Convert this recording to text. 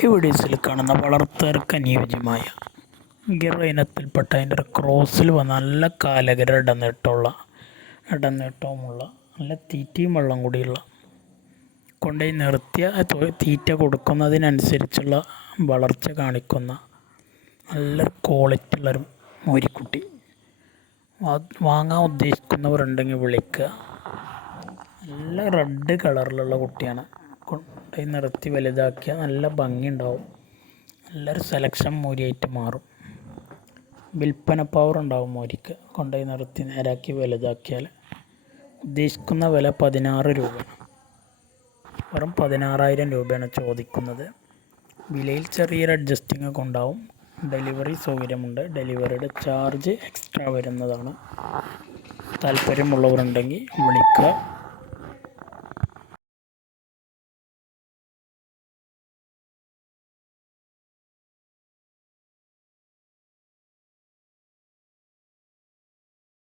ഈ വീഡിയോസിൽ കാണുന്ന വളർത്തുകാർക്ക് അനുയോജ്യമായ ഗിർ ഇനത്തിൽപ്പെട്ട അതിൻ്റെ ഒരു ക്രോസിൽ വന്ന നല്ല കാലകര ഇടനീട്ടവുമുള്ള നല്ല തീറ്റയും വെള്ളം കൂടിയുള്ള കൊണ്ടുപോയി നിർത്തിയ തീറ്റ കൊടുക്കുന്നതിനനുസരിച്ചുള്ള വളർച്ച കാണിക്കുന്ന നല്ല ക്വാളിറ്റി ഉള്ളൊരു മോരിക്കുട്ടി വാങ്ങാൻ ഉദ്ദേശിക്കുന്നവരുണ്ടെങ്കിൽ വിളിക്കുക. നല്ല റെഡ് കളറിലുള്ള കുട്ടിയാണ്. കൊണ്ടുപോയി നിർത്തി വലുതാക്കിയാൽ നല്ല ഭംഗിയുണ്ടാവും. നല്ലൊരു സെലക്ഷൻ മോരിയായിട്ട് മാറും. വിൽപ്പന പവർ ഉണ്ടാവും മോരിക്ക്. കൊണ്ടുപോയി നിർത്തി നേരാക്കി വലുതാക്കിയാൽ ഉദ്ദേശിക്കുന്ന വില 16 രൂപയാണ്. വെറും 16,000 രൂപയാണ് ചോദിക്കുന്നത്. വിലയിൽ ചെറിയൊരു അഡ്ജസ്റ്റിംഗ് ഒക്കെ ഉണ്ടാവും. ഡെലിവറി സൗകര്യമുണ്ട്. ഡെലിവറിയുടെ ചാർജ് എക്സ്ട്രാ വരുന്നതാണ്. താല്പര്യമുള്ളവരുണ്ടെങ്കിൽ വിളിക്കുക.